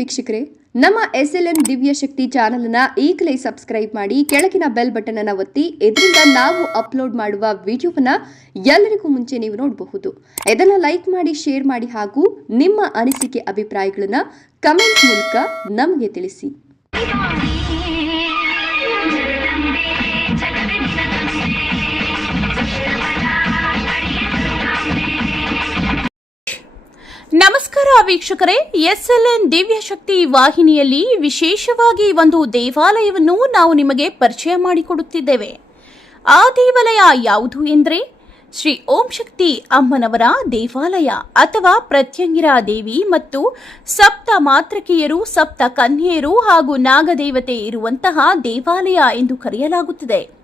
ವೀಕ್ಷಕರೇ, ನಮ್ಮ S L N ದಿವ್ಯ ಶಕ್ತಿ ಚಾನೆಲ್ನ ಈಗಲೇ ಸಬ್ಸ್ಕ್ರೈಬ್ ಮಾಡಿ ಕೆಳಗಿನ ಬೆಲ್ ಬಟನ್ ಅನ್ನ ಒತ್ತಿ, ಇದರಿಂದ ನಾವು ಅಪ್ಲೋಡ್ ಮಾಡುವ ವಿಡಿಯೋವನ್ನ ಎಲ್ಲರಿಗೂ ಮುಂಚೆ ನೀವು ನೋಡಬಹುದು. ಇದನ್ನ ಲೈಕ್ ಮಾಡಿ, ಶೇರ್ ಮಾಡಿ ಹಾಗೂ ನಿಮ್ಮ ಅನಿಸಿಕೆ ಅಭಿಪ್ರಾಯಗಳನ್ನ ಕಮೆಂಟ್ ಮೂಲಕ ನಮಗೆ ತಿಳಿಸಿ. ನಮಸ್ಕಾರ ವೀಕ್ಷಕರೇ, ಎಸ್ಎಲ್ಎನ್ ದಿವ್ಯಶಕ್ತಿ ವಾಹಿನಿಯಲ್ಲಿ ವಿಶೇಷವಾಗಿ ಒಂದು ದೇವಾಲಯವನ್ನು ನಾವು ನಿಮಗೆ ಪರಿಚಯ ಮಾಡಿಕೊಡುತ್ತಿದ್ದೇವೆ. ಆ ದೇವಾಲಯ ಯಾವುದು ಎಂದರೆ, ಶ್ರೀ ಓಂ ಶಕ್ತಿ ಅಮ್ಮನವರ ದೇವಾಲಯ ಅಥವಾ ಪ್ರತ್ಯಂಗಿರ ದೇವಿ ಮತ್ತು ಸಪ್ತ ಮಾತೃಕೆಯರು, ಸಪ್ತ ಕನ್ಯೆಯರು ಹಾಗೂ ನಾಗದೇವತೆ ಇರುವಂತಹ ದೇವಾಲಯ ಎಂದು ಕರೆಯಲಾಗುತ್ತದೆ.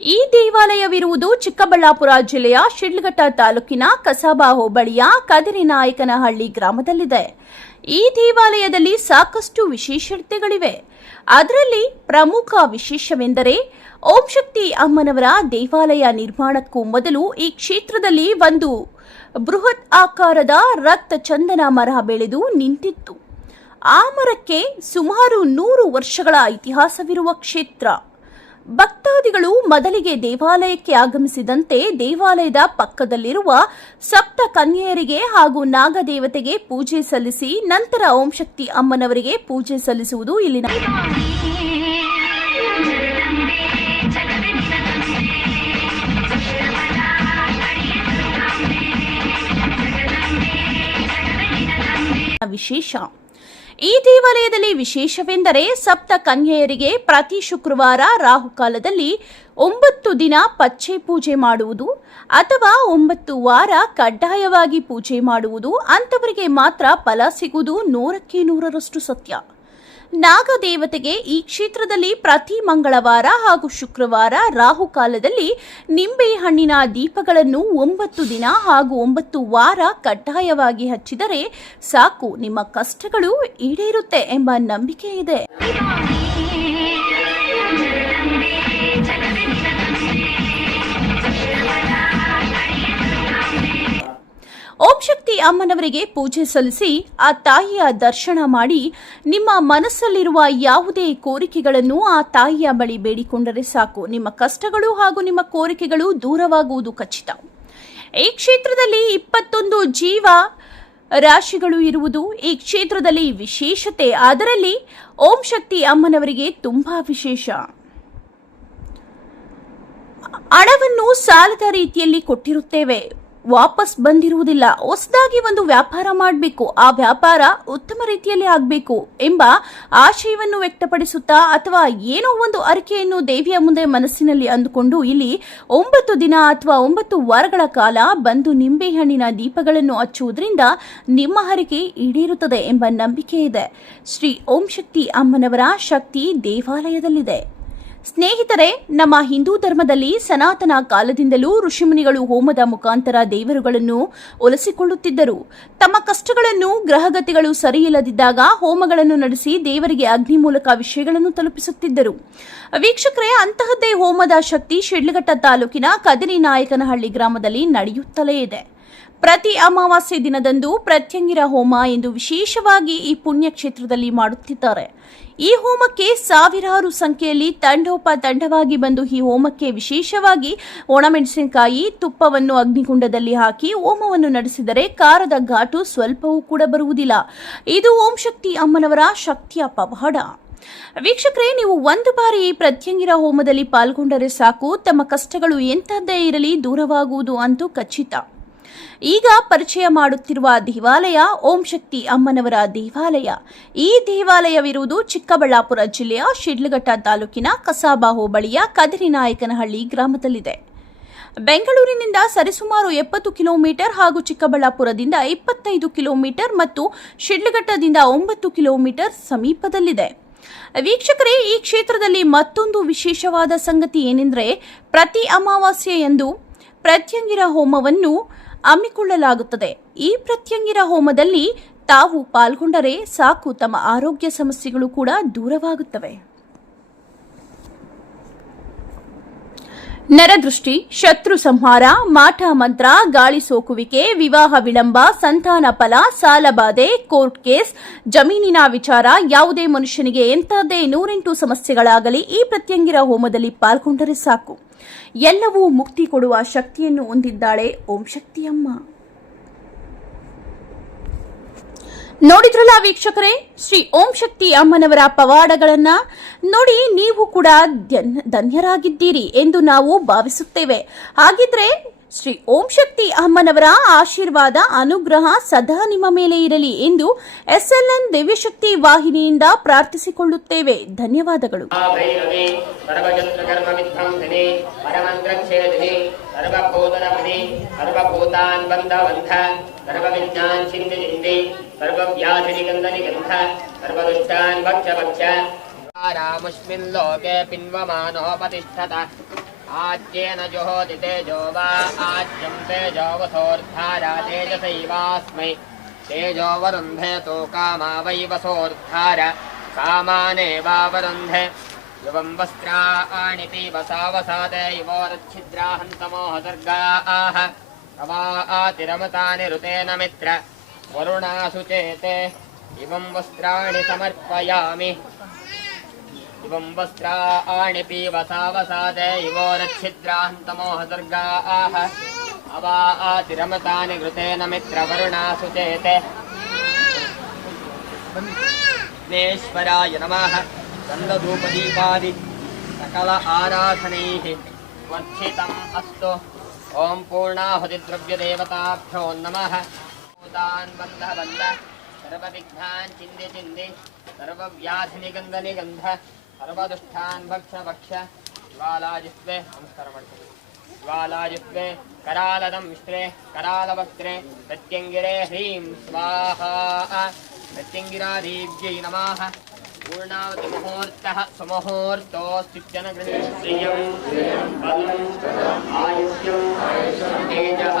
ಈ ದೇವಾಲಯವಿರುವುದು ಚಿಕ್ಕಬಳ್ಳಾಪುರ ಜಿಲ್ಲೆಯ ಶಿಡ್ಲಘಟ್ಟ ತಾಲೂಕಿನ ಕಸಾಬಾ ಹೋಬಳಿಯ ಕದಿರಿನಾಯಕನಹಳ್ಳಿ ಗ್ರಾಮದಲ್ಲಿದೆ. ಈ ದೇವಾಲಯದಲ್ಲಿ ಸಾಕಷ್ಟು ವಿಶೇಷತೆಗಳಿವೆ. ಅದರಲ್ಲಿ ಪ್ರಮುಖ ವಿಶೇಷವೆಂದರೆ ಓಂ ಶಕ್ತಿ ಅಮ್ಮನವರ ದೇವಾಲಯ ನಿರ್ಮಾಣಕ್ಕೂ ಮೊದಲು ಈ ಕ್ಷೇತ್ರದಲ್ಲಿ ಒಂದು ಬೃಹತ್ ಆಕಾರದ ರಕ್ತ ಚಂದನ ಮರ ಬೆಳೆದು ನಿಂತಿತ್ತು. ಆ ಮರಕ್ಕೆ ಸುಮಾರು ನೂರು ವರ್ಷಗಳ ಇತಿಹಾಸವಿರುವ ಕ್ಷೇತ್ರ. ಭಕ್ತಾದಿಗಳು ಮೊದಲಿಗೆ ದೇವಾಲಯಕ್ಕೆ ಆಗಮಿಸಿದಂತೆ ದೇವಾಲಯದ ಪಕ್ಕದಲ್ಲಿರುವ ಸಪ್ತ ಕನ್ಯೆಯರಿಗೆ ಹಾಗೂ ನಾಗದೇವತೆಗೆ ಪೂಜೆ ಸಲ್ಲಿಸಿ ನಂತರ ಓಂ ಶಕ್ತಿ ಅಮ್ಮನವರಿಗೆ ಪೂಜೆ ಸಲ್ಲಿಸುವುದು ಇಲ್ಲಿನ ವಿಶೇಷ. ಈ ದೇವಾಲಯದಲ್ಲಿ ವಿಶೇಷವೆಂದರೆ ಸಪ್ತ ಕನ್ಯೆಯರಿಗೆ ಪ್ರತಿ ಶುಕ್ರವಾರ ರಾಹುಕಾಲದಲ್ಲಿ ಒಂಬತ್ತು ದಿನ ಪಚ್ಚೆ ಪೂಜೆ ಮಾಡುವುದು ಅಥವಾ ಒಂಬತ್ತು ವಾರ ಕಡ್ಡಾಯವಾಗಿ ಪೂಜೆ ಮಾಡುವುದು, ಅಂಥವರಿಗೆ ಮಾತ್ರ ಫಲ ಸಿಗುವುದು ನೂರಕ್ಕೆ ನೂರರಷ್ಟು ಸತ್ಯ. ನಾಗದೇವತೆಗೆ ಈ ಕ್ಷೇತ್ರದಲ್ಲಿ ಪ್ರತಿ ಮಂಗಳವಾರ ಹಾಗೂ ಶುಕ್ರವಾರ ರಾಹುಕಾಲದಲ್ಲಿ ನಿಂಬೆ ಹಣ್ಣಿನ ದೀಪಗಳನ್ನು ಒಂಬತ್ತು ದಿನ ಹಾಗೂ ಒಂಬತ್ತು ವಾರ ಕಡ್ಡಾಯವಾಗಿ ಹಚ್ಚಿದರೆ ಸಾಕು, ನಿಮ್ಮ ಕಷ್ಟಗಳು ಈಡೇರುತ್ತೆ ಎಂಬ ನಂಬಿಕೆ ಇದೆ. ಓಂ ಶಕ್ತಿ ಅಮ್ಮನವರಿಗೆ ಪೂಜೆ ಸಲ್ಲಿಸಿ ಆ ತಾಯಿಯ ದರ್ಶನ ಮಾಡಿ ನಿಮ್ಮ ಮನಸ್ಸಲ್ಲಿರುವ ಯಾವುದೇ ಕೋರಿಕೆಗಳನ್ನು ಆ ತಾಯಿಯ ಬಳಿ ಬೇಡಿಕೊಂಡರೆ ಸಾಕು. ನಿಮ್ಮ ಕಷ್ಟಗಳು ಹಾಗೂ ನಿಮ್ಮ ಕೋರಿಕೆಗಳು ದೂರವಾಗುವುದು ಖಚಿತ. ಈ ಕ್ಷೇತ್ರದಲ್ಲಿ ಇಪ್ಪತ್ತೊಂದು ಜೀವ ರಾಶಿಗಳು ಇರುವುದು, ಈ ಕ್ಷೇತ್ರದಲ್ಲಿ ವಿಶೇಷತೆ, ಅದರಲ್ಲಿ ಓಂ ಶಕ್ತಿ ಅಮ್ಮನವರಿಗೆ ತುಂಬಾ ವಿಶೇಷ. ಹಣವನ್ನು ಸಾಲದ ರೀತಿಯಲ್ಲಿ ಕೊಟ್ಟಿರುತ್ತೇವೆ. ವಾಪಸ್ ಬಂದಿರುವುದಿಲ್ಲ. ಹೊಸದಾಗಿ ಒಂದು ವ್ಯಾಪಾರ ಮಾಡಬೇಕು. ಆ ವ್ಯಾಪಾರ ಉತ್ತಮ ರೀತಿಯಲ್ಲಿ ಆಗಬೇಕು ಎಂಬ ಆಶಯವನ್ನು ವ್ಯಕ್ತಪಡಿಸುತ್ತಾ ಅಥವಾ ಏನೋ ಒಂದು ಅರಿಕೆಯನ್ನು ದೇವಿಯ ಮುಂದೆ ಮನಸ್ಸಿನಲ್ಲಿ ಅಂದುಕೊಂಡು ಇಲ್ಲಿ ಒಂಬತ್ತು ದಿನ ಅಥವಾ ಒಂಬತ್ತು ವಾರಗಳ ಕಾಲ ಬಂದು ನಿಂಬೆಹಣ್ಣಿನ ದೀಪಗಳನ್ನು ಹಚ್ಚುವುದರಿಂದ ನಿಮ್ಮ ಹರಿಕೆ ಈಡೇರುತ್ತದೆ ಎಂಬ ನಂಬಿಕೆ ಇದೆ. ಶ್ರೀ ಓಂ ಶಕ್ತಿ ಅಮ್ಮನವರ ಶಕ್ತಿ ದೇವಾಲಯದಲ್ಲಿದೆ. ಸ್ನೇಹಿತರೆ, ನಮ್ಮ ಹಿಂದೂ ಧರ್ಮದಲ್ಲಿ ಸನಾತನ ಕಾಲದಿಂದಲೂ ಋಷಿಮುನಿಗಳು ಹೋಮದ ಮುಖಾಂತರ ದೇವರುಗಳನ್ನು ಒಲಿಸಿಕೊಳ್ಳುತ್ತಿದ್ದರು. ತಮ್ಮ ಕಷ್ಟಗಳನ್ನು, ಗ್ರಹಗತಿಗಳು ಸರಿಯಿಲ್ಲದಿದ್ದಾಗ ಹೋಮಗಳನ್ನು ನಡೆಸಿ ದೇವರಿಗೆ ಅಗ್ನಿ ಮೂಲಕ ವಿಷಯಗಳನ್ನು ತಲುಪಿಸುತ್ತಿದ್ದರು. ವೀಕ್ಷಕರೇ, ಅಂತಹದ್ದೇ ಹೋಮದ ಶಕ್ತಿ ಶಿಡ್ಲಘಟ್ಟ ತಾಲೂಕಿನ ಕದಿರಿ ನಾಯಕನಹಳ್ಳಿ ಗ್ರಾಮದಲ್ಲಿ ನಡೆಯುತ್ತಲೇ ಇದೆ. ಪ್ರತಿ ಅಮಾವಾಸ್ಯೆ ದಿನದಂದು ಪ್ರತ್ಯಂಗಿರ ಹೋಮ ಎಂದು ವಿಶೇಷವಾಗಿ ಈ ಪುಣ್ಯಕ್ಷೇತ್ರದಲ್ಲಿ ಮಾಡುತ್ತಿದ್ದಾರೆ. ಈ ಹೋಮಕ್ಕೆ ಸಾವಿರಾರು ಸಂಖ್ಯೆಯಲ್ಲಿ ತಂಡೋಪ ತಂಡವಾಗಿ ಬಂದು ಈ ಹೋಮಕ್ಕೆ ವಿಶೇಷವಾಗಿ ಒಣಮೆಣಸಿನಕಾಯಿ, ತುಪ್ಪವನ್ನು ಅಗ್ನಿಕುಂಡದಲ್ಲಿ ಹಾಕಿ ಹೋಮವನ್ನು ನಡೆಸಿದರೆ ಕಾರದ ಘಾಟು ಸ್ವಲ್ಪವೂ ಕೂಡ ಬರುವುದಿಲ್ಲ. ಇದು ಓಂ ಶಕ್ತಿ ಅಮ್ಮನವರ ಶಕ್ತಿಯ ಪವಾಡ. ವೀಕ್ಷಕರೇ, ನೀವು ಒಂದು ಬಾರಿ ಈ ಪ್ರತ್ಯಂಗಿರ ಹೋಮದಲ್ಲಿ ಪಾಲ್ಗೊಂಡರೆ ಸಾಕು. ತಮ್ಮ ಕಷ್ಟಗಳು ಎಂಥದ್ದೇ ಇರಲಿ ದೂರವಾಗುವುದು ಅಂತೂ ಖಚಿತ. ಈಗ ಪರಿಚಯ ಮಾಡುತ್ತಿರುವ ದೇವಾಲಯ ಓಂ ಶಕ್ತಿ ಅಮ್ಮನವರ ದೇವಾಲಯ. ಈ ದೇವಾಲಯವಿರುವುದು ಚಿಕ್ಕಬಳ್ಳಾಪುರ ಜಿಲ್ಲೆಯ ಶಿಡ್ಲಘಟ್ಟ ತಾಲೂಕಿನ ಕಸಾಬಾ ಹೋಬಳಿಯ ಕದಿರಿನಾಯಕನಹಳ್ಳಿ ಗ್ರಾಮದಲ್ಲಿದೆ. ಬೆಂಗಳೂರಿನಿಂದ ಸರಿಸುಮಾರು ಎಪ್ಪತ್ತು ಕಿಲೋಮೀಟರ್ ಹಾಗೂ ಚಿಕ್ಕಬಳ್ಳಾಪುರದಿಂದ ಇಪ್ಪತ್ತೈದು ಕಿಲೋಮೀಟರ್ ಮತ್ತು ಶಿಡ್ಲಘಟ್ಟದಿಂದ ಒಂಬತ್ತು ಕಿಲೋಮೀಟರ್ ಸಮೀಪದಲ್ಲಿದೆ. ವೀಕ್ಷಕರೇ, ಈ ಕ್ಷೇತ್ರದಲ್ಲಿ ಮತ್ತೊಂದು ವಿಶೇಷವಾದ ಸಂಗತಿ ಏನೆಂದರೆ, ಪ್ರತಿ ಅಮಾವಾಸ್ಯೆಯಂದು ಪ್ರತ್ಯಂಗಿರ ಹೋಮವನ್ನು ಹಮ್ಮಿಕೊಳ್ಳಲಾಗುತ್ತದೆ. ಈ ಪ್ರತ್ಯಂಗಿರ ಹೋಮದಲ್ಲಿ ತಾವು ಪಾಲ್ಗೊಂಡರೆ ಸಾಕು, ತಮ್ಮ ಆರೋಗ್ಯ ಸಮಸ್ಯೆಗಳು ಕೂಡ ದೂರವಾಗುತ್ತವೆ. ನರದೃಷ್ಟಿ, ಶತ್ರು ಸಂಹಾರ ಮಾಟ ಮಂತ್ರ, ಗಾಳಿ ಸೋಕುವಿಕೆ, ವಿವಾಹ ವಿಳಂಬ, ಸಂತಾನ ಫಲ ಸಾಲಬಾಧೆ ಕೋರ್ಟ್ ಕೇಸ್, ಜಮೀನಿನ ವಿಚಾರ, ಯಾವುದೇ ಮನುಷ್ಯನಿಗೆ ಎಂಥದ್ದೇ ನೂರೆಂಟು ಸಮಸ್ಯೆಗಳಾಗಲಿ ಈ ಪ್ರತ್ಯಂಗಿರ ಹೋಮದಲ್ಲಿ ಪಾಲ್ಗೊಂಡರೆ ಸಾಕು. ಎಲ್ಲವೂ ಮುಕ್ತಿ ಕೊಡುವ ಶಕ್ತಿಯನ್ನು ಹೊಂದಿದ್ದಾಳೆ ಓಂ ಶಕ್ತಿಯಮ್ಮ. ನೋಡಿದ್ರಲ್ಲ ವೀಕ್ಷಕರೇ, ಶ್ರೀ ಓಂ ಶಕ್ತಿ ಅಮ್ಮನವರ ಪವಾಡಗಳನ್ನ? ನೋಡಿ, ನೀವು ಕೂಡ ಧನ್ಯ- ಧನ್ಯರಾಗಿದ್ದೀರಿ ಎಂದು ನಾವು ಭಾವಿಸುತ್ತೇವೆ. ಹಾಗಿದ್ರೆ ಶ್ರೀ ಓಂ ಶಕ್ತಿ ಅಮ್ಮನವರ ಆಶೀರ್ವಾದ ಅನುಗ್ರಹ ಸದಾ ನಿಮ್ಮ ಮೇಲೆ ಇರಲಿ ಎಂದು ಎಸ್ಎಲ್ಎನ್ ದಿವ್ಯಶಕ್ತಿ ವಾಹಿನಿಯಿಂದ ಪ್ರಾರ್ಥಿಸಿಕೊಳ್ಳುತ್ತೇವೆ. ಧನ್ಯವಾದಗಳು. ಪರಮಂತ್ರಕ್ಷೇದಿನಿ आच्येन जुहोति तेजो वा आच्यं तेजोवसोऽर्थारा तेजसैवास्मै तेजो वरुन्धे तु कामा वैवसोऽर्थार कामानेवावरुन्धे युवं वस्त्राणि पीबसावसादे युवोरच्छिद्राहन्तमोहसर्गाः रमा आतिरमतानिरुतेन मित्र वरुणासु चेते इमं वस्त्राणि समर्पयामि इवं वस्त्राणि पीवसावसादे युवोरच्छिद्राहन्तमोहदर्गाः अवा आतिरमतानि घृतेन मित्रवरुणासु चेते। विघ्नेश्वराय नमः। गन्धधूपदीपादि सकल आराधनैः वर्धितम् अस्तु। ॐ पूर्णाहुतिद्रव्यदेवताभ्यो नमः। भूतान् बन्ध बन्ध। सर्वविघ्नान् चिन्त्य चिन्ति। सर्वव्याधिनिगन्ध सर्वदुष्ठान् भक्ष भक्ष ज्वालाजिह्वे नमस्कारमर्पयतु ज्वालाजिह्वे करालदं मिश्रे करालवक्त्रे प्रत्यङ्गिरे ह्रीं स्वाहा प्रत्यङ्गिरादेव्यै नमः पूर्णावति मुहूर्तः सुमुहूर्तोऽस्त्युच्चनगृहे श्रियं बलम् आयुष्यं तेजः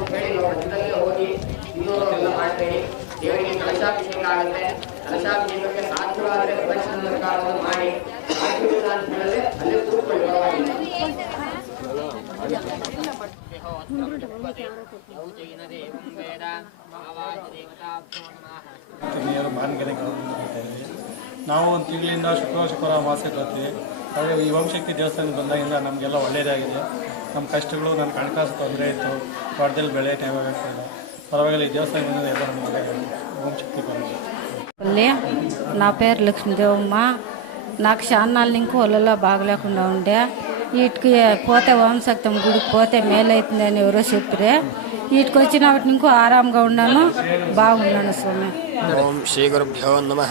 ಆಗುತ್ತೆ ಕಲಶಾಭಿಷೇಕಕ್ಕೆ ಸಾಧ್ಯವಾದರೆ ಪ್ರದಕ್ಷಿಣ ನಮಸ್ಕಾರವನ್ನು ಮಾಡಿ. ಸಾಧ್ಯವಿಲ್ಲ ಅಂತ ಅಲ್ಲೇ ಕೂತ್ಕೊಳ್ಳಿ ನಾವು ಒಂದು ತಿಂಗಳಿಂದ ಶುಕ್ರವಾರ ಶುಕ್ರವಾರ ಮಾಸ ಕಳ್ತೀವಿ ಆದರೆ ಈ ವಂಶಕ್ತಿ ದೇವಸ್ಥಾನಕ್ಕೆ ಬಂದಾಗಿಂದ ನಮಗೆಲ್ಲ ಒಳ್ಳೆಯದಾಗಿದೆ. ನಮ್ಮ ಕಷ್ಟಗಳು, ನನ್ನ ಹಣಕಾಸು ತೊಂದರೆ ಇತ್ತು. ತೋಟದಲ್ಲಿ ಬೆಳೆ ಟೈಮ್ ಪರವಾಗಿಲ್ಲ, ಈ ದೇವಸ್ಥಾನದಿಂದ ಎಲ್ಲ ನಮಗೆ పల్లె నా పేరు లక్ష్మీదేవమ్మ నాకు చాన్నాళ్ళ ఇంకో ఒళ్ళలో బాగలేకుండా ఉండే వీటికి పోతే ఓంశక్తం గుడికి పోతే మేలవుతుందని ఎవరో చెప్పిరే వీటికి వచ్చినప్పటి ఇంకో ఆరాంగా ఉన్నాను బాగున్నాను స్వామి ఓం శ్రీ గురుభ్యో నమ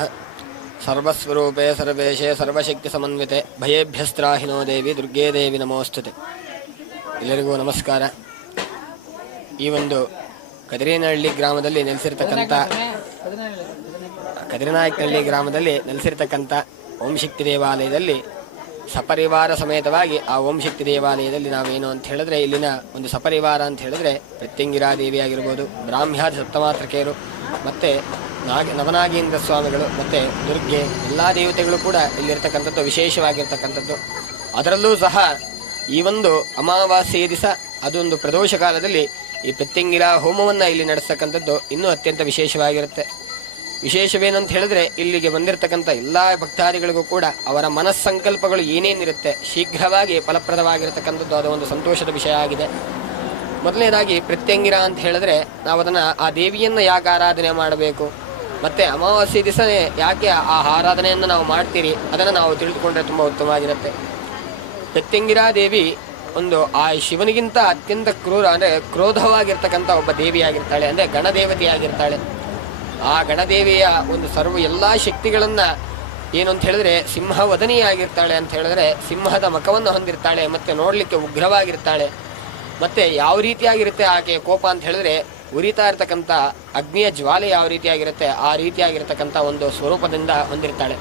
ಸರ್ವಸ್ವರೂಪೇ ಸರ್ವೇಶೇ ಸರ್ವಶಕ್ತಿಸಮನ್ವಿತೆ ಭಯೇಭ್ಯಸ್ತ್ರಾಹಿನೋ ದೇವಿ ದುರ್ಗೇ ದೇವಿ ನಮೋಸ್ತುತೆ ಎಲ್ಲರಿಗೂ ನಮಸ್ಕಾರ ಈ ಒಂದು ಕದಿರೇನಹಳ್ಳಿ ಗ್ರಾಮದಲ್ಲಿ ನೆಲೆಸಿರ್ತಕ್ಕಂಥ ಕದಿರನಾಯಕನಹಳ್ಳಿ ಗ್ರಾಮದಲ್ಲಿ ನೆಲೆಸಿರ್ತಕ್ಕಂಥ ಓಂಶಕ್ತಿ ದೇವಾಲಯದಲ್ಲಿ ಸಪರಿವಾರ ಸಮೇತವಾಗಿ ಆ ಓಂಶಕ್ತಿ ದೇವಾಲಯದಲ್ಲಿ ನಾವೇನು ಅಂತ ಹೇಳಿದ್ರೆ ಇಲ್ಲಿನ ಒಂದು ಸಪರಿವಾರ ಅಂತ ಹೇಳಿದ್ರೆ ಪ್ರತ್ಯಂಗಿರಾ ದೇವಿ ಆಗಿರ್ಬೋದು ಬ್ರಾಹ್ಮ್ಯಾದಿ ಸಪ್ತಮಾತ್ರಕೇರು ಮತ್ತು ನಾಗ ನವನಾಗೇಂದ್ರ ಸ್ವಾಮಿಗಳು, ಮತ್ತು ದುರ್ಗೆ ಎಲ್ಲ ದೇವತೆಗಳು ಕೂಡ ಇಲ್ಲಿರ್ತಕ್ಕಂಥದ್ದು, ವಿಶೇಷವಾಗಿರ್ತಕ್ಕಂಥದ್ದು. ಅದರಲ್ಲೂ ಸಹ ಈ ಒಂದು ಅಮಾವಾಸ್ಯೆಯ ದಿವಸ ಅದೊಂದು ಪ್ರದೋಷ ಕಾಲದಲ್ಲಿ ಈ ಪ್ರತ್ಯಂಗಿರ ಹೋಮವನ್ನು ಇಲ್ಲಿ ನಡೆಸ್ತಕ್ಕಂಥದ್ದು ಇನ್ನೂ ಅತ್ಯಂತ ವಿಶೇಷವಾಗಿರುತ್ತೆ. ವಿಶೇಷವೇನಂತ ಹೇಳಿದ್ರೆ, ಇಲ್ಲಿಗೆ ಬಂದಿರತಕ್ಕಂಥ ಎಲ್ಲ ಭಕ್ತಾದಿಗಳಿಗೂ ಕೂಡ ಅವರ ಮನಸ್ಸಂಕಲ್ಪಗಳು ಏನೇನಿರುತ್ತೆ, ಶೀಘ್ರವಾಗಿ ಫಲಪ್ರದವಾಗಿರತಕ್ಕಂಥದ್ದು ಅದು ಒಂದು ಸಂತೋಷದ ವಿಷಯ ಆಗಿದೆ. ಮೊದಲನೇದಾಗಿ ಪ್ರತ್ಯಂಗಿರ ಅಂತ ಹೇಳಿದ್ರೆ ನಾವು ಅದನ್ನು ಆ ದೇವಿಯನ್ನು ಯಾಕೆ ಆರಾಧನೆ ಮಾಡಬೇಕು, ಮತ್ತು ಅಮಾವಾಸ್ಯೆ ದಿವಸ ಯಾಕೆ ಆ ಆರಾಧನೆಯನ್ನು ನಾವು ಮಾಡ್ತೀರಿ, ಅದನ್ನು ನಾವು ತಿಳಿದುಕೊಂಡ್ರೆ ತುಂಬ ಉತ್ತಮವಾಗಿರುತ್ತೆ. ಪ್ರತ್ಯಂಗಿರಾ ದೇವಿ ಒಂದು ಆ ಶಿವನಿಗಿಂತ ಅತ್ಯಂತ ಕ್ರೂರ ಅಂದರೆ ಕ್ರೋಧವಾಗಿರ್ತಕ್ಕಂಥ ಒಬ್ಬ ದೇವಿಯಾಗಿರ್ತಾಳೆ, ಅಂದರೆ ಗಣದೇವತೆಯಾಗಿರ್ತಾಳೆ. ಆ ಗಣದೇವಿಯ ಒಂದು ಸರ್ವ ಎಲ್ಲ ಶಕ್ತಿಗಳನ್ನು ಏನು ಅಂತ ಹೇಳಿದ್ರೆ ಸಿಂಹವದನಿಯಾಗಿರ್ತಾಳೆ ಅಂತ ಹೇಳಿದ್ರೆ ಸಿಂಹದ ಮಖವನ್ನು ಹೊಂದಿರ್ತಾಳೆ ಮತ್ತು ನೋಡಲಿಕ್ಕೆ ಉಗ್ರವಾಗಿರ್ತಾಳೆ. ಮತ್ತು ಯಾವ ರೀತಿಯಾಗಿರುತ್ತೆ ಆಕೆಯ ಕೋಪ ಅಂತ ಹೇಳಿದ್ರೆ ಉರಿತಾ ಇರತಕ್ಕಂಥ ಅಗ್ನಿಯ ಜ್ವಾಲೆ ಯಾವ ರೀತಿಯಾಗಿರುತ್ತೆ ಆ ರೀತಿಯಾಗಿರತಕ್ಕಂಥ ಒಂದು ಸ್ವರೂಪದಿಂದ ಹೊಂದಿರ್ತಾಳೆ.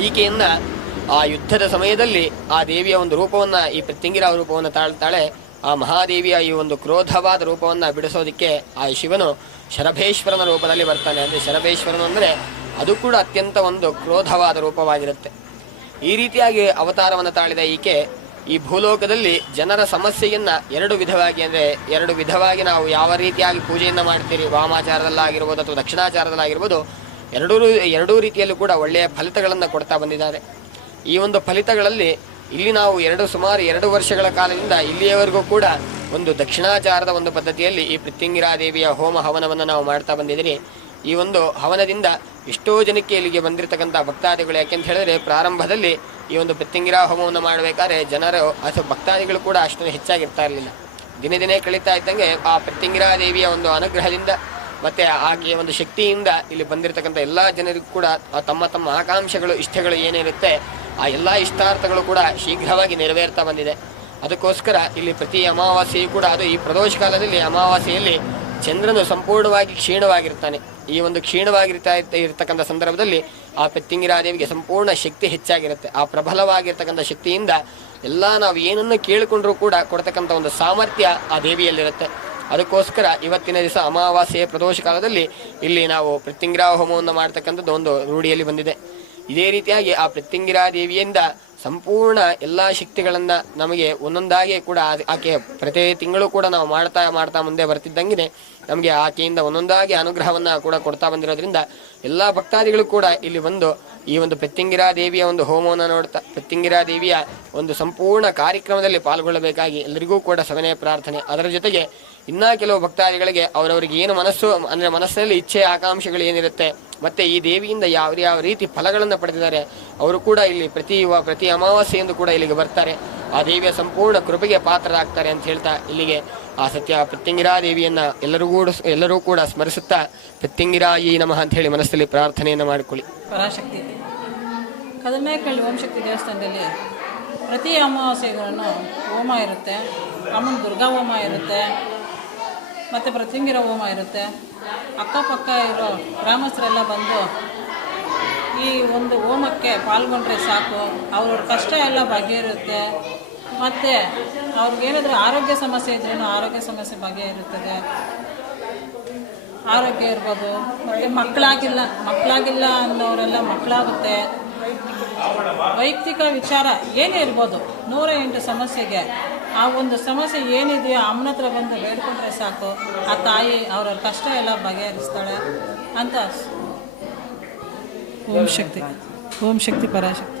ಈಕೆಯನ್ನು ಆ ಯುದ್ಧದ ಸಮಯದಲ್ಲಿ ಆ ದೇವಿಯ ಒಂದು ರೂಪವನ್ನು ಈ ಪ್ರತ್ಯಂಗಿರ ರೂಪವನ್ನು ತಾಳ್ತಾಳೆ. ಆ ಮಹಾದೇವಿಯ ಈ ಒಂದು ಕ್ರೋಧವಾದ ರೂಪವನ್ನು ಬಿಡಿಸೋದಕ್ಕೆ ಆ ಶಿವನು ಶರಭೇಶ್ವರನ ರೂಪದಲ್ಲಿ ಬರ್ತಾನೆ. ಅಂದರೆ ಶರಭೇಶ್ವರನು ಅಂದರೆ ಅದು ಕೂಡ ಅತ್ಯಂತ ಒಂದು ಕ್ರೋಧವಾದ ರೂಪವಾಗಿರುತ್ತೆ. ಈ ರೀತಿಯಾಗಿ ಅವತಾರವನ್ನು ತಾಳಿದ ಈಕೆ ಈ ಭೂಲೋಕದಲ್ಲಿ ಜನರ ಸಮಸ್ಯೆಯನ್ನು ಎರಡು ವಿಧವಾಗಿ ಅಂದರೆ ಎರಡು ವಿಧವಾಗಿ ನಾವು ಯಾವ ರೀತಿಯಾಗಿ ಪೂಜೆಯನ್ನು ಮಾಡ್ತೀರಿ? ವಾಮಾಚಾರದಲ್ಲಾಗಿರ್ಬೋದು ಅಥವಾ ದಕ್ಷಿಣಾಚಾರದಲ್ಲಾಗಿರ್ಬೋದು ಎರಡೂ ಎರಡೂ ರೀತಿಯಲ್ಲೂ ಕೂಡ ಒಳ್ಳೆಯ ಫಲಿತಗಳನ್ನು ಕೊಡ್ತಾ ಬಂದಿದ್ದಾರೆ. ಈ ಒಂದು ಫಲಿತಗಳಲ್ಲಿ ಇಲ್ಲಿ ನಾವು ಎರಡು ಸುಮಾರು ಎರಡು ವರ್ಷಗಳ ಕಾಲದಿಂದ ಇಲ್ಲಿಯವರೆಗೂ ಕೂಡ ಒಂದು ದಕ್ಷಿಣಾಚಾರದ ಒಂದು ಪದ್ಧತಿಯಲ್ಲಿ ಈ ಪೃಥ್ವಿಂಗಿರಾದೇವಿಯ ದೇವಿಯ ಹೋಮ ಹವನವನ್ನು ನಾವು ಮಾಡ್ತಾ ಬಂದಿದ್ದೀರಿ. ಈ ಒಂದು ಹವನದಿಂದ ಎಷ್ಟೋ ಜನಕ್ಕೆ ಇಲ್ಲಿಗೆ ಬಂದಿರತಕ್ಕಂಥ ಭಕ್ತಾದಿಗಳು, ಯಾಕೆಂತ ಹೇಳಿದ್ರೆ ಪ್ರಾರಂಭದಲ್ಲಿ ಈ ಒಂದು ಪ್ರತಿಂಗಿರಾ ಹೋಮವನ್ನು ಮಾಡಬೇಕಾದ್ರೆ ಜನರು, ಅಥವಾ ಭಕ್ತಾದಿಗಳು ಕೂಡ ಅಷ್ಟೊಂದು ಹೆಚ್ಚಾಗಿರ್ತಾ ಇರಲಿಲ್ಲ. ದಿನೇ ದಿನೇ ಕಳೀತಾ ಇದ್ದಂಗೆ ಆ ಪೃಥ್ವಿಂಗಿರಾದೇವಿಯ ದೇವಿಯ ಒಂದು ಅನುಗ್ರಹದಿಂದ ಮತ್ತು ಆಕೆಯ ಒಂದು ಶಕ್ತಿಯಿಂದ ಇಲ್ಲಿ ಬಂದಿರತಕ್ಕಂಥ ಎಲ್ಲ ಜನರಿಗೂ ಕೂಡ ತಮ್ಮ ತಮ್ಮ ಆಕಾಂಕ್ಷೆಗಳು, ಇಷ್ಟಗಳು ಏನಿರುತ್ತೆ ಆ ಎಲ್ಲ ಇಷ್ಟಾರ್ಥಗಳು ಕೂಡ ಶೀಘ್ರವಾಗಿ ನೆರವೇರ್ತಾ ಬಂದಿದೆ. ಅದಕ್ಕೋಸ್ಕರ ಇಲ್ಲಿ ಪ್ರತಿ ಅಮಾವಾಸ್ಯೆಯೂ ಕೂಡ ಅದು ಈ ಪ್ರದೋಷ ಕಾಲದಲ್ಲಿ ಅಮಾವಾಸ್ಯೆಯಲ್ಲಿ ಚಂದ್ರನು ಸಂಪೂರ್ಣವಾಗಿ ಕ್ಷೀಣವಾಗಿರ್ತಾನೆ. ಈ ಒಂದು ಕ್ಷೀಣವಾಗಿರ್ತಾ ಇರ್ತ- ಇರ್ತಕ್ಕಂಥ ಸಂದರ್ಭದಲ್ಲಿ ಆ ಪೆತ್ತಿಂಗಿರಾದೇವಿಗೆ ಸಂಪೂರ್ಣ ಶಕ್ತಿ ಹೆಚ್ಚಾಗಿರುತ್ತೆ. ಆ ಪ್ರಬಲವಾಗಿರ್ತಕ್ಕಂಥ ಶಕ್ತಿಯಿಂದ ಎಲ್ಲ ನಾವು ಏನನ್ನು ಕೇಳಿಕೊಂಡ್ರೂ ಕೂಡ ಕೊಡ್ತಕ್ಕಂಥ ಒಂದು ಸಾಮರ್ಥ್ಯ ಆ ದೇವಿಯಲ್ಲಿರುತ್ತೆ. ಅದಕ್ಕೋಸ್ಕರ ಇವತ್ತಿನ ದಿವಸ ಅಮಾವಾಸ್ಯೆಯ ಪ್ರದೋಷ ಕಾಲದಲ್ಲಿ ಇಲ್ಲಿ ನಾವು ಪ್ರತ್ಯಂಗಿರಾ ಹೋಮವನ್ನು ಮಾಡ್ತಕ್ಕಂಥದ್ದು ಒಂದು ರೂಢಿಯಲ್ಲಿ ಬಂದಿದೆ. ಇದೇ ರೀತಿಯಾಗಿ ಆ ಪ್ರತ್ಯಂಗಿರಾ ದೇವಿಯಿಂದ ಸಂಪೂರ್ಣ ಎಲ್ಲ ಶಕ್ತಿಗಳನ್ನ ನಮಗೆ ಒಂದೊಂದಾಗಿ ಕೂಡ ಆಕೆ ಪ್ರತಿ ತಿಂಗಳು ಕೂಡ ನಾವು ಮಾಡ್ತಾ ಮಾಡ್ತಾ ಮುಂದೆ ಬರ್ತಿದ್ದಂಗೆ ನಮಗೆ ಆಕೆಯಿಂದ ಒಂದೊಂದಾಗಿ ಅನುಗ್ರಹವನ್ನ ಕೂಡ ಕೊಡ್ತಾ ಬಂದಿರೋದ್ರಿಂದ ಎಲ್ಲ ಭಕ್ತಾದಿಗಳು ಕೂಡ ಇಲ್ಲಿ ಬಂದು ಈ ಒಂದು ಪ್ರತ್ಯಂಗಿರಾ ದೇವಿಯ ಒಂದು ಹೋಮವನ್ನು ನೋಡ್ತಾ ಪ್ರತ್ಯಂಗಿರಾ ದೇವಿಯ ಒಂದು ಸಂಪೂರ್ಣ ಕಾರ್ಯಕ್ರಮದಲ್ಲಿ ಪಾಲ್ಗೊಳ್ಳಬೇಕಾಗಿ ಎಲ್ಲರಿಗೂ ಕೂಡ ಸವನೇ ಪ್ರಾರ್ಥನೆ. ಅದರ ಜೊತೆಗೆ ಇನ್ನೂ ಕೆಲವು ಭಕ್ತಾದಿಗಳಿಗೆ ಅವರವರಿಗೆ ಏನು ಮನಸ್ಸು ಅಂದರೆ ಮನಸ್ಸಿನಲ್ಲಿ ಇಚ್ಛೆ, ಆಕಾಂಕ್ಷೆಗಳು ಏನಿರುತ್ತೆ ಮತ್ತೆ ಈ ದೇವಿಯಿಂದ ಯಾವ ಯಾವ ರೀತಿ ಫಲಗಳನ್ನು ಪಡೆದಿದ್ದಾರೆ, ಅವರು ಕೂಡ ಇಲ್ಲಿ ಪ್ರತಿ ಪ್ರತಿ ಅಮಾವಾಸ್ಯೆಯಂದು ಕೂಡ ಇಲ್ಲಿಗೆ ಬರ್ತಾರೆ. ಆ ದೇವಿಯ ಸಂಪೂರ್ಣ ಕೃಪೆಗೆ ಪಾತ್ರರಾಗ್ತಾರೆ ಅಂತ ಹೇಳ್ತಾ ಇಲ್ಲಿಗೆ ಆ ಸತ್ಯ ಪ್ರತ್ಯಂಗಿರಾ ದೇವಿಯನ್ನ ಎಲ್ಲರೂ ಕೂಡ ಎಲ್ಲರೂ ಕೂಡ ಸ್ಮರಿಸುತ್ತಾ ಪ್ರತ್ಯಂಗಿರಾ ಈ ನಮಃ ಅಂತ ಹೇಳಿ ಮನಸ್ಸಲ್ಲಿ ಪ್ರಾರ್ಥನೆಯನ್ನು ಮಾಡಿಕೊಳ್ಳಿ. ಪರಾಶಕ್ತಿ. ಕದಮೇಕಳ್ಳಿ ಓಂಶಕ್ತಿ ದೇವಸ್ಥಾನದಲ್ಲಿ ಪ್ರತಿ ಅಮಾವಾಸ್ಯೆಗಳನ್ನು ಹೋಮ ಇರುತ್ತೆ. ಅಮ್ಮನ ದುರ್ಗಾ ಹೋಮ ಇರುತ್ತೆ. ಮತ್ತು ಪ್ರತ್ಯಂಗಿರ ಹೋಮ ಇರುತ್ತೆ. ಅಕ್ಕಪಕ್ಕ ಇರೋ ಗ್ರಾಮಸ್ಥರೆಲ್ಲ ಬಂದು ಈ ಒಂದು ಹೋಮಕ್ಕೆ ಪಾಲ್ಗೊಂಡ್ರೆ ಸಾಕು ಅವ್ರ ಕಷ್ಟ ಎಲ್ಲ ಬಗೆಯಿರುತ್ತೆ ಮತ್ತು ಅವ್ರಿಗೇನಾದರೂ ಆರೋಗ್ಯ ಸಮಸ್ಯೆ ಇದ್ರೂ ಆರೋಗ್ಯ ಸಮಸ್ಯೆ ಬಗೆಯಿರುತ್ತದೆ ಆರೋಗ್ಯ ಇರ್ಬೋದು, ಮತ್ತು ಮಕ್ಕಳಾಗಿಲ್ಲ ಮಕ್ಕಳಾಗಿಲ್ಲ ಅನ್ನೋರೆಲ್ಲ ಮಕ್ಕಳಾಗುತ್ತೆ. ವೈಯಕ್ತಿಕ ವಿಚಾರ ಏನೇ ಇರ್ಬೋದು, ನೂರ ಎಂಟು ಸಮಸ್ಯೆಗೆ ಆ ಒಂದು ಸಮಸ್ಯೆ ಏನಿದೆಯೋ ಅಮ್ಮನ ಹತ್ರ ಬಂದು ಬೇಡ್ಕೊಂಡ್ರೆ ಸಾಕು. ಆ ತಾಯಿ ಅವರ ಕಷ್ಟ ಎಲ್ಲ ಬಗೆಹರಿಸ್ತಾಳೆ ಅಂತ. ಓಂ ಶಕ್ತಿ. ಓಂ ಶಕ್ತಿ ಪರಾಶಕ್ತಿ.